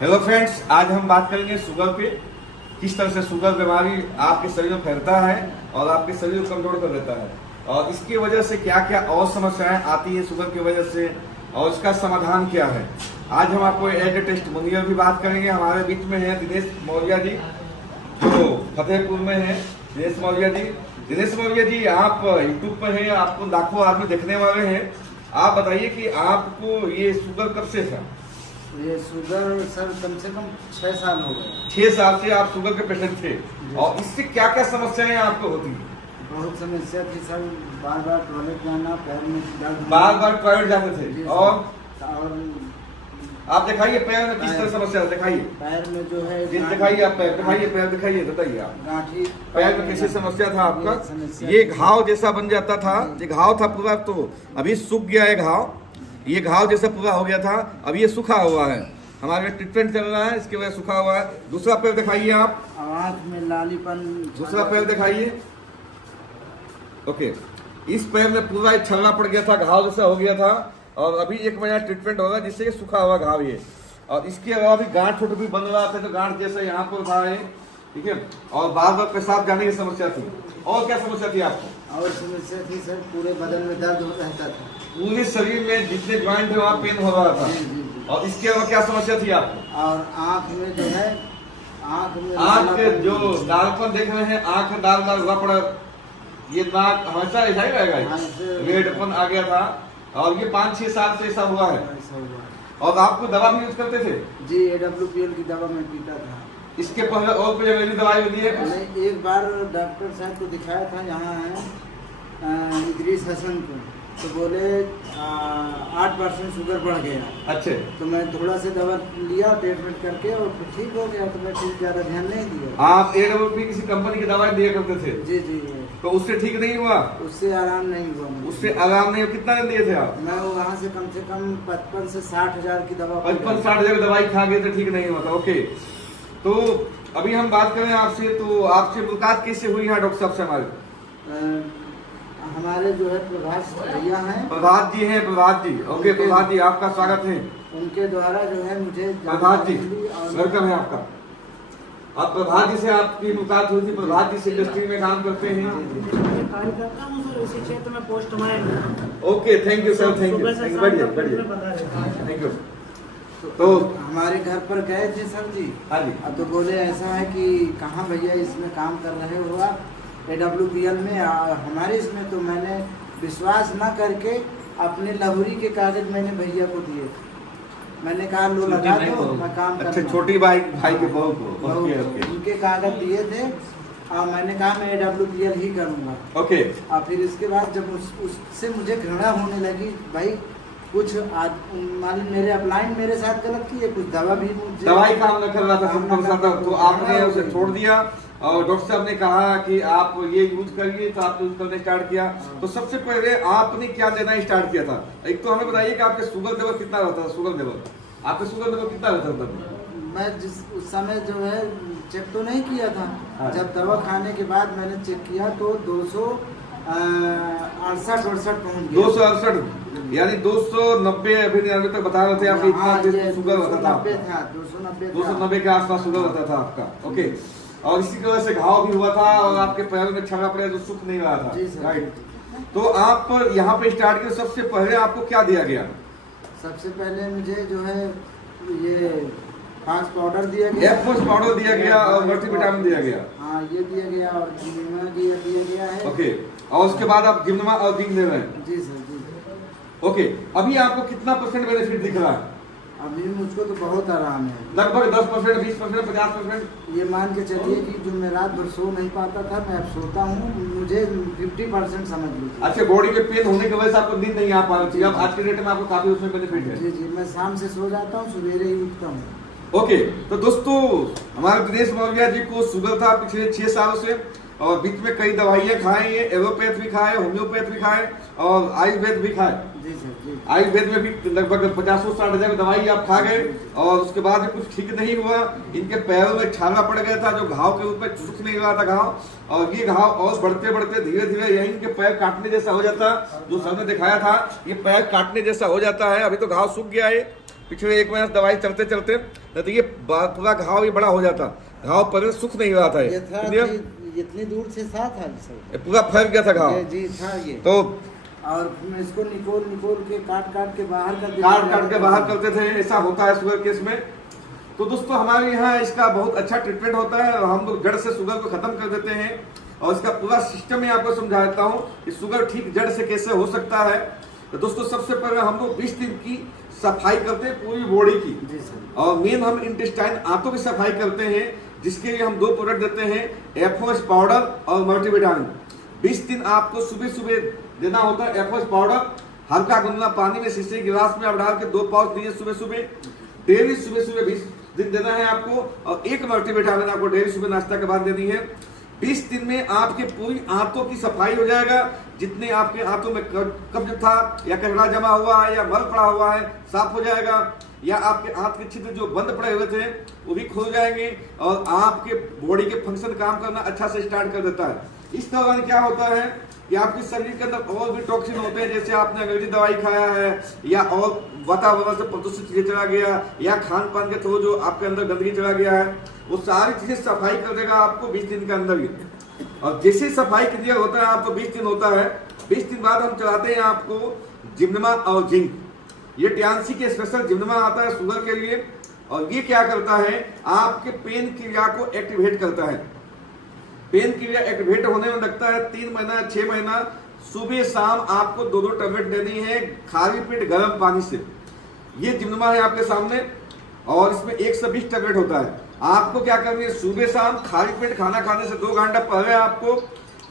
Hello friends, आज हम बात करेंगे शुगर पे। किस तरह से शुगर बीमारी आपके शरीर में फैलता है और आपके शरीर को कमजोर कर देता है और इसकी वजह से क्या क्या और समस्याएं आती है शुगर की वजह से और उसका समाधान क्या है। आज हम आपको एज ए टेस्टिमोनियल भी बात करेंगे। हमारे बीच में है दिनेश मौर्य जी, जो फतेहपुर में है। दिनेश मौर्य जी, आप यूट्यूब पर हैं, आपको लाखों आदमी देखने वाले हैं। आप बताइए कि आपको ये शुगर कब से था? ये शुगर सर कम से कम 6 साल हो गए। 6 साल से आप शुगर के पेशेंट थे और इससे क्या क्या समस्याएं आपको होती है? बहुत समस्या थी सर, बार बार टॉयलेट जाना, पैर में दर्द, बार टॉयलेट जाते थे जी और आप दिखाइए पैर में किस तरह पैर- समस्या है, दिखाइए। पैर में जो है जिस दिखाइए आप पैर दिखाइए, पैर दिखाइए, बताइए आप। गांठी पैर में कैसी समस्या था आपका? ये समस्या ये थी। घाव जैसा बन जाता था, ये घाव था पूरा, तो अभी सूख गया है घाव। ये घाव जैसा पूरा हो गया था, अब ये सूखा हुआ है। हमारे ट्रीटमेंट चल रहा है, इसकी वजह से सूखा हुआ है। दूसरा पैर दिखाइए आप, आँख में लालीपन। दूसरा पैर दिखाइए। ओके, इस पैर में पूरा एक छलना पड़ गया था, घाव जैसा हो गया था और अभी 1 महीना ट्रीटमेंट होगा जिससे ये सूखा हुआ घाव ये। और इसके अलावा भी गांठ छोटे भी बन रहा था, तो गांठ जैसा यहाँ पर था ये, ठीक है। और बार बार पेशाब जाने की समस्या थी। और क्या समस्या थी आपको? और समस्या थी सर, पूरे बदन में दर्द रहता था। पूरे शरीर में जितने ज्वाइंट थे वहाँ पेन हो रहा था। जी, जी, जी। और इसके अलावा क्या समस्या थी आपको? और आँख में जो है, आँख में आँख के जो लालपन देख रहे हैं, आँख में लाल लाल हुआ पड़ा, ये नाक हमेशा ऐसा ही हाँ, रहेगा, ऐसे- रेडपन आ गया था और ये 5-6 साल से ऐसा हुआ है। ऐसा हुआ। और आपको दवा भी यूज करते थे? जी, AWPL की दवा मैं पीता था। इसके पहले और कोई अंग्रेजी दवाई ली है? मैंने एक बार डॉक्टर साहब को दिखाया था, यहाँ है इदरीस हसन को, तो बोले 8% शुगर बढ़ गया। अच्छे, तो मैं थोड़ा सा दवा लिया, ट्रीटमेंट करके और फिर ठीक हो गया। तो मैं फिर ज़्यादा ध्यान नहीं दिया। आप AWP किसी कंपनी की दवाई दिया करते थे, जी जी, तो उससे ठीक नहीं हुआ? उससे आराम नहीं हुआ मुझे। उससे आराम नहीं? कितना दिन दिए थे आप? मैं वहाँ से कम 55 से 60 हजार की दवा 55-60 हजार की दवाई खा गए थे, ठीक नहीं हुआ था। ओके, तो अभी हम बात करें आपसे, तो आपसे मुलाकात कैसे हुई है डॉक्टर साहब से हमारे? हमारे जो है प्रभास भैया हैं, प्रभात जी हैं, प्रभात जी। ओके प्रभात जी, आपका स्वागत है। उनके द्वारा जो है मुझे प्रभात जी, जानकारी मिली और वेलकम है आपका। आप प्रभात जी से आपकी मुलाकात हुई थी। प्रभात जी से इंडस्ट्री में काम करते हैं। मैं कार्य करता हूँ सर, इसी क्षेत्र में post man. Okay, thank you sir, thank सुबह से यू, शाम बढ़िया तक बढ़िया, मैं बता रहता हूँ। Thank you. तो हमारे घर पर गए थे सर जी। हाँ जी, अब तो बोले ऐसा है कि कहाँ भैया इसमें काम कर रहे हो आप, AWPL में हमारे इसमें। तो मैंने विश्वास न करके अपने लहुरी के कागज मैंने भैया को दिए। मैंने कहा लो लगा दो, मैं काम अच्छा, करूँगा। छोटी भाई के बहू को। बहू ओके को। ओके उनके कागज दिए थे और मैंने कहा मैं AWPL ही करूँगा। ओके। और फिर इसके बाद जब उससे मुझे घृणा होने लगी, भाई कुछ मान मेरे अपलाइन मेरे साथ गलत किए, कुछ दवा भी मुझे दवाई काम न कर रहा था, काम सिम्टम न सा था, कर- तो आपने उसे छोड़ दिया और डॉक्टर साहब ने कहा कि आप ये यूज करिए, तो आपने यूज करना स्टार्ट किया। तो सबसे पहले आपने क्या देना स्टार्ट किया था? एक तो हमें बताइए कि आपके शुगर लेवल कितना रहता था? शुगर लेवल आपका शुगर लेवल कितना रहता था? मैं उस समय जो है चेक तो नहीं किया था। हाँ। जब दवा खाने के बाद मैंने चेक किया तो 268 पहुंच गया। 268, यानी 290 अभी 99 तक बता रहे थे आप, इतना हाँ, ये शुगर रहता था 290 आपका। था, 290 था। 290 के आसपास शुगर रहता था आपका। ओके, और इसी की वजह से घाव भी हुआ था और आपके पैरों में छाला पड़ा जो सुख नहीं रहा था। जी सर। राइट, तो आप यहाँ पे स्टार्ट किए। सबसे पहले आपको क्या दिया गया? सबसे पहले मुझे जो है ये 5 पाउडर दिया गया, एफ पाउडर दिया गया और मल्टीविटामिन दिया गया। हाँ ये दिया गया और जिम्मा दिया गया है। ओके, और उसके बाद आप जिम्मा और जिंक ले रहे हैं। जी सर, जी। ओके, अभी आपको कितना परसेंट बेनिफिट दिख रहा है? अभी मुझको तो बहुत आराम है। लगभग 10%, 20%, 50%? ये मान के चलिए कि जो मैं रात भर सो नहीं पाता था, मैं अब सोता हूँ, मुझे 50% समझ लीजिए। अच्छा, बॉडी में पेन होने की वजह से आपको नींद नहीं आ पा रही थी, अब आज के डेट में आपको काफी उसमें बेनिफिट है। जी जी, मैं शाम से सो जाता हूँ, सवेरे ही उठता हूँ। ओके, तो दोस्तों हमारे दिनेश मौर्य जी को शुगर था पिछले 6 सालों से और बीच में कई दवाइयाँ खाए, ये एलोपैथ भी खाए, होम्योपैथ भी खाए और आयुर्वेद भी खाए। जी सर, जी। आयुर्वेद में भी लगभग 50-60 हजार की दवाई आप खा गए और उसके बाद भी कुछ ठीक नहीं हुआ। इनके पैरों में छाला पड़ गया था, जो घाव के रूप में सूख नहीं रहा था घाव, और ये घाव और बढ़ते बढ़ते धीरे धीरे यही इनके पैर काटने जैसा हो जाता। जो सर ने दिखाया था, ये पैर काटने जैसा हो जाता है। अभी तो घाव सूख गया है पिछले 1 महीने से दवाई चलते चलते तो ये पूरा घाव ये बड़ा हो जाता, घाव पर सुख नहीं रहा था ये था इसलिए जी, इतनी दूर से था सर, ये पूरा फैल गया था घाव। जी था ये। तो और इसको निकोल के काट के बाहर कर काट के बाहर करते थे, ऐसा होता है शुगर केस में। तो दोस्तों हमारे यहाँ इसका बहुत अच्छा ट्रीटमेंट होता है और हम लोग जड़ से शुगर को खत्म कर देते हैं और इसका पूरा सिस्टम मैं आपको समझा देता हूँ कि शुगर ठीक जड़ से कैसे हो सकता है। तो दोस्तों सबसे पहले हम लोग 20 दिन की सफाई करते हैं पूरी बॉडी की, जी सर। और मेन हम इंटेस्टाइन आंतों की सफाई करते हैं, जिसके लिए हम 2 प्रोडक्ट देते हैं, एफओएस पाउडर और मल्टीविटामिन। 20 दिन आपको सुबह सुबह देना होता है एफओएस पाउडर, हल्का गुनगुना पानी में शीशे गिलास में आप डाल के 2 पाउच दीजिए सुबह सुबह, डेली सुबह सुबह 20 दिन देना है आपको, और 1 मल्टीविटामिन आपको डेली सुबह नाश्ता के बाद देनी है। 20 दिन में आपके पूरी आंतों की सफाई हो जाएगा, जितने आपके आंतों में कब्ज था या कचरा जमा हुआ है या मल पड़ा हुआ है साफ हो जाएगा, या आपके आंत के छिद्र जो बंद पड़े हुए थे वो भी खुल जाएंगे और आपके बॉडी के फंक्शन काम करना अच्छा से स्टार्ट कर देता है। इस दौरान क्या होता है कि आपके शरीर के अंदर और भी टॉक्सिन होते हैं, जैसे आपने अंग्रेजी दवाई खाया है या और वातावरण से प्रदूषित चीजें चला गया या खान पान के थ्रू जो आपके अंदर गंदगी चला गया है, वो सारी चीजें सफाई कर देगा आपको 20 दिन के अंदर ही। और जैसे सफाई क्लियर होता है आपको 20 दिन होता है, 20 दिन बाद हम चलाते हैं आपको जिम्नमा और जिंक। ये टियान्सी के स्पेशल जिम्नमा आता है शुगर के लिए, और ये क्या करता है आपके पेन क्रिया को एक्टिवेट करता है। पेन क्रिया एक्टिवेट होने में लगता है 3 महीना 6 महीना। सुबह शाम आपको 2-2 टैबलेट देनी है खाली पेट गर्म पानी से। ये जिम्नमा है आपके सामने और इसमें 120 टैबलेट होता है। आपको क्या करनी है, सुबह शाम खाली पेट खाना खाने से 2 घंटा पहले आपको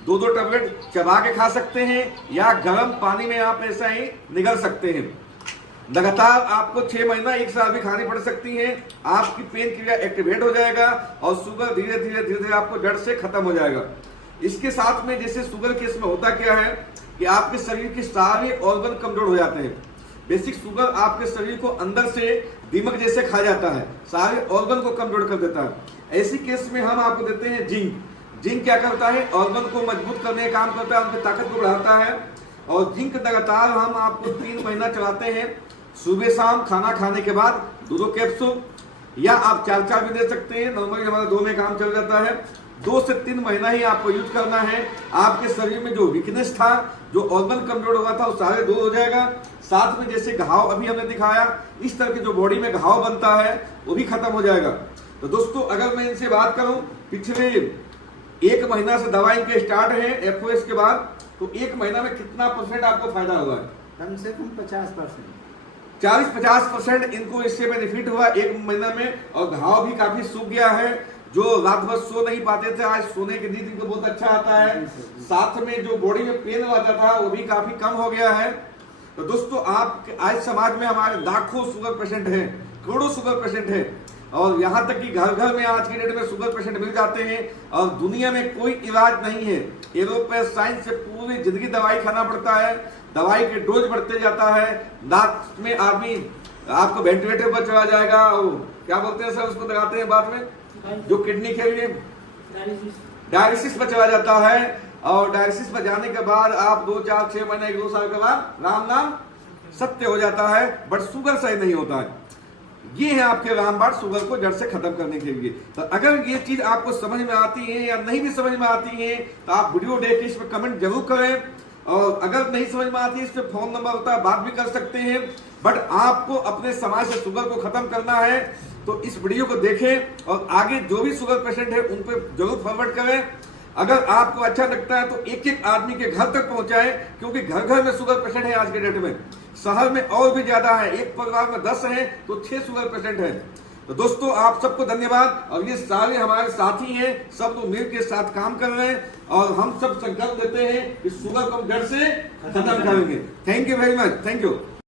2-2 टैबलेट चबा के खा सकते हैं या गर्म पानी में आप ऐसा ही निगल सकते हैं। लगातार आपको 6 महीना 1 साल भी खानी पड़ सकती है। आपकी पेन क्रिया एक्टिवेट हो जाएगा और शुगर धीरे धीरे आपको जड़ से खत्म हो जाएगा। इसके साथ में जैसे शुगर केस में होता क्या है कि आपके शरीर के सारे ऑर्गन कमजोर हो जाते हैं। बेसिक शुगर आपके शरीर को अंदर से दीमक जैसे खा जाता है, सारे ऑर्गन को कमजोर कर देता है। ऐसी केस में हम आपको देते हैं जिंक। जिंक क्या करता है, ऑर्गन को मजबूत करने का काम करता है, उनकी ताकत को बढ़ाता है। और जिंक लगातार हम आपको 3 महीना चलाते हैं, सुबह शाम खाना खाने के बाद 2-2 कैप्सूल, या आप 4-4 भी दे सकते हैं। नॉर्मली हमारा 2 में काम चल जाता है। 2 से 3 महीना ही आपको यूज करना है। आपके शरीर में जो वीकनेस था, जो ऑर्गन कमजोर हुआ था, वो सारे दूर हो जाएगा। साथ में जैसे घाव अभी हमने दिखाया, इस तरह के जो बॉडी में घाव बनता है वो भी खत्म हो जाएगा। तो दोस्तों अगर मैं इनसे बात करूं, पिछले 1 महीना से दवाई इनके स्टार्ट है एफओएस के बाद, तो 1 महीना में कितना % आपको फायदा हुआ है? कम से कम 50%, 40-50% इनको इससे बेनिफिट हुआ 1 महीना में। और घाव भी काफी सूख गया है। जो रात भर सो नहीं पाते थे, आज सोने की नींद इनको बहुत अच्छा आता है। साथ में जो बॉडी में पेन आता था वो भी काफी कम हो गया है। तो दोस्तों आप आज समाज में हमारे लाखों शुगर पेशेंट हैं, करोड़ों शुगर पेशेंट हैं, और यहाँ तक कि घर घर में आज की डेट में शुगर पेशेंट मिल जाते हैं। और दुनिया में कोई इलाज नहीं है, यूरोप में साइंस से पूरी जिंदगी दवाई खाना पड़ता है, दवाई के डोज बढ़ते जाता है। लास्ट में आदमी आपको वेंटिलेटर पर चला जाएगा, क्या बोलते हैं सर उसको लगाते हैं बाद में, जो किडनी के लिए डायलिसिस पर चला जाता है। और डायलिसिस पर जाने के बाद आप 2, 4, 6 महीने 1-2 साल के बाद राम नाम सत्य हो जाता है, बट शुगर सही नहीं होता है। ये है आपके रामबाण शुगर को जड़ से खत्म करने के लिए। तो अगर ये चीज आपको समझ में आती है या नहीं भी समझ में आती है तो आप वीडियो देख के इस पर कमेंट जरूर करें। और अगर नहीं समझ में आती है, इस पे फोन नंबर होता है, बात भी कर सकते हैं। बट आपको अपने समाज से शुगर को खत्म करना है तो इस वीडियो को देखें और आगे जो भी शुगर पेशेंट है उन पर जरूर फॉरवर्ड करें। अगर आपको अच्छा लगता है तो एक आदमी के घर तक पहुंचाएं, क्योंकि घर घर में शुगर पेशेंट है आज के डेट में। शहर में और भी ज्यादा है, एक परिवार में 10 है तो 6 शुगर पेशेंट है। तो दोस्तों आप सबको धन्यवाद। और ये सारे हमारे साथी हैं, सब लोग मिल के साथ काम कर रहे हैं और हम सब संकल्प देते हैं कि शुगर को जड़ से खत्म करेंगे। Thank you very much, thank you.